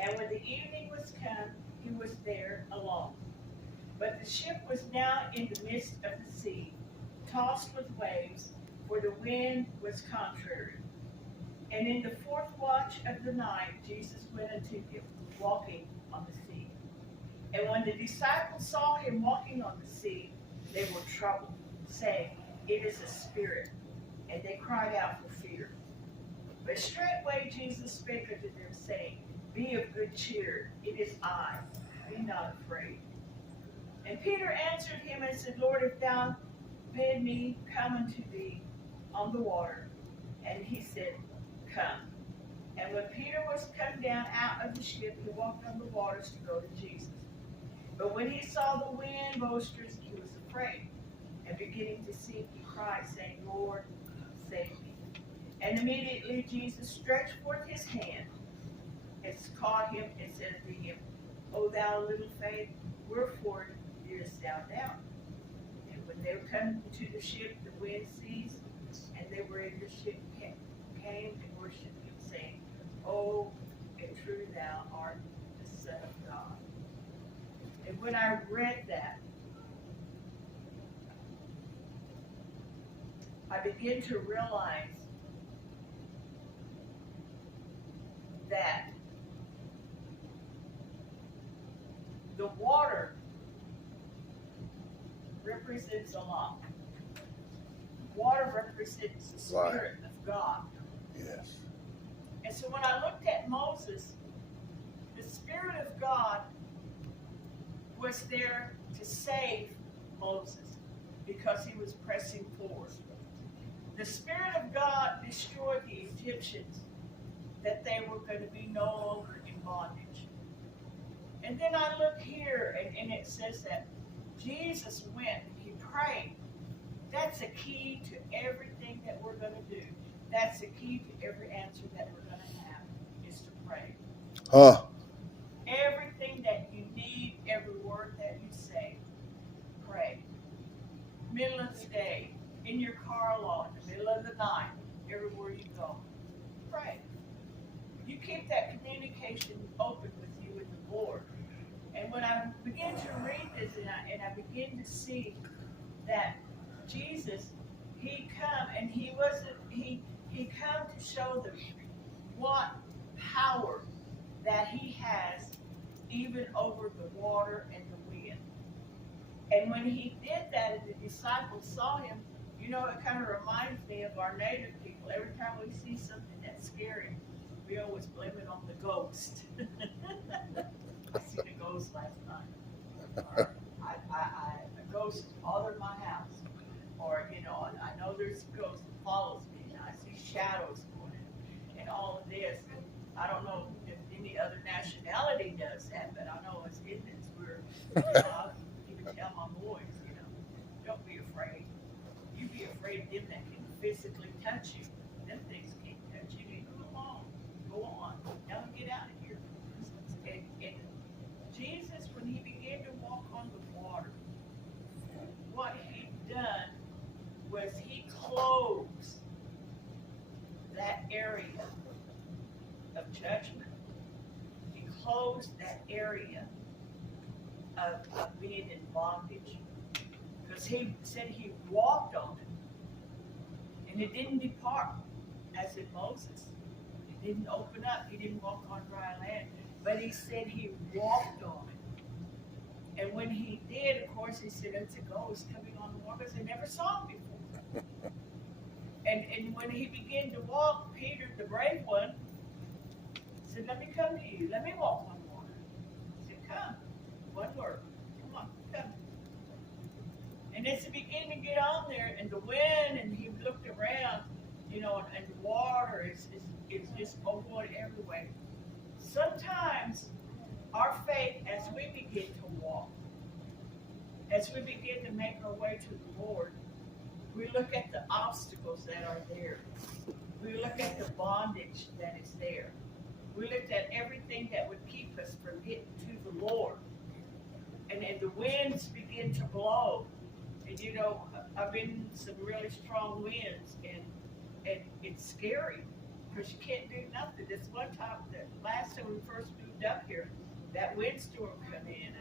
And when the evening was come, he was there alone. But the ship was now in the midst of the sea, tossed with waves, for the wind was contrary. And in the fourth watch of the night, Jesus went unto him, walking on the sea. And when the disciples saw him walking on the sea, they were troubled, saying, It is a spirit. And they cried out for fear. But straightway Jesus spake unto them, saying, Be of good cheer, it is I, be not afraid. And Peter answered him and said, Lord, if thou bid me come unto thee on the water. And he said, Come. And when Peter was come down out of the ship, he walked on the waters to go to Jesus. But when he saw the wind boisterous, he was afraid. And beginning to sink, he cried, saying, Lord, save me. And immediately Jesus stretched forth his hand, and caught him, and said unto him, O thou little faith, wherefore didst thou doubt? And when they were come to the ship, the wind ceased, and they were in the ship, came and worshipped him, saying, Oh, and true thou art the Son of God. And when I read that, I began to realize that the water represents a lot. Water represents the Spirit of God. Yes. And so when I looked at Moses, the Spirit of God was there to save Moses because he was pressing forward. The Spirit of God destroyed the Egyptians, that they were going to be no longer in bondage. And then I look here, and it says that Jesus went, he prayed. That's a key to everything that we're going to do. That's the key to every answer that we're going to have, is to pray. Huh. Everything that you need, every word that you say, pray. Middle of the day, in your car alone, in the middle of the night, everywhere you go, pray. You keep that communication open with you and the Lord. And when I begin to read this, and I begin to see that Jesus, he come, and he come to show them what power that he has even over the water and the wind. And when he did that and the disciples saw him, you know, it kind of reminds me of our native people. Every time we see something that's scary, we always blame it on the ghost. I seen a ghost last night. Or a ghost bothered my house. Or, you know, I know there's a ghost that follows me, and I see shadows going in, and all of this. And I don't know if any other nationality does that, but I know as Indians, I even tell my boys, you know, don't be afraid. You be afraid of them that can physically touch you. Them things can't touch you. You go along. Go on. Now get out of here. And Jesus, when he began to walk on the water, what he done was he closed that area of judgment. He closed that area of being in bondage. Because he said he walked on it. And it didn't depart, as in Moses. It didn't open up. He didn't walk on dry land. But he said he walked on it. And when he did, of course, he said, it's a ghost coming on the water, because they never saw him before. And when he began to walk, Peter, the brave one, said, let me come to you. Let me walk on water. He said, come. One word. Come on, come. And as he began to get on there, and the wind, and he looked around, you know, and the water is just going everywhere. Sometimes our faith, as we begin to walk, as we begin to make our way to the Lord, we look at the obstacles that are there. We look at the bondage that is there. We look at everything that would keep us from getting to the Lord. And the winds begin to blow. And you know, I've been in some really strong winds, and it's scary because you can't do nothing. This one time, the last time we first moved moved up here, that windstorm come in